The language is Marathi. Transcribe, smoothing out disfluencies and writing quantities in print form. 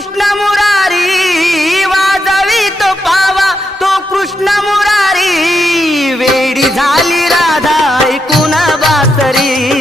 कृष्ण मुरारी वाजवी तो पावा तो कृष्ण मुरारी वेडी झाली राधा ऐकून बासरी